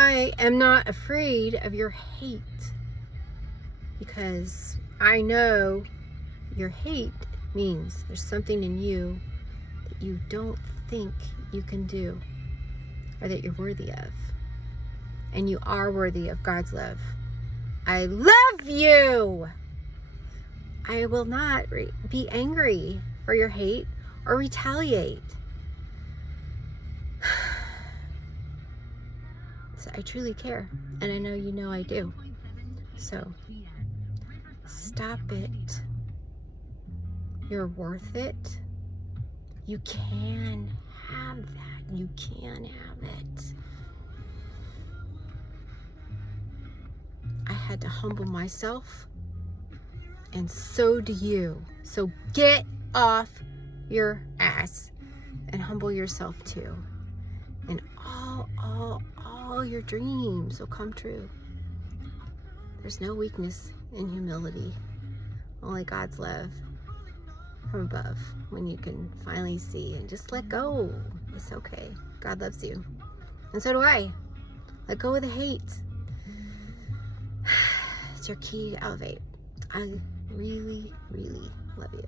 I am not afraid of your hate, because I know your hate means there's something in you that you don't think you can do or that you're worthy of. And you are worthy of God's love. I love you. I will not be angry for your hate or retaliate. So I truly care, and I know you know I do. So stop it. You're worth it. You can have that. You can have it. I had to humble myself, and so do you. So get off your ass and humble yourself too. And all your dreams will come true. There's no weakness in humility. Only God's love from above, when you can finally see and just let go. It's okay. God loves you. And so do I. Let go of the hate. It's your key to elevate. I really, really love you.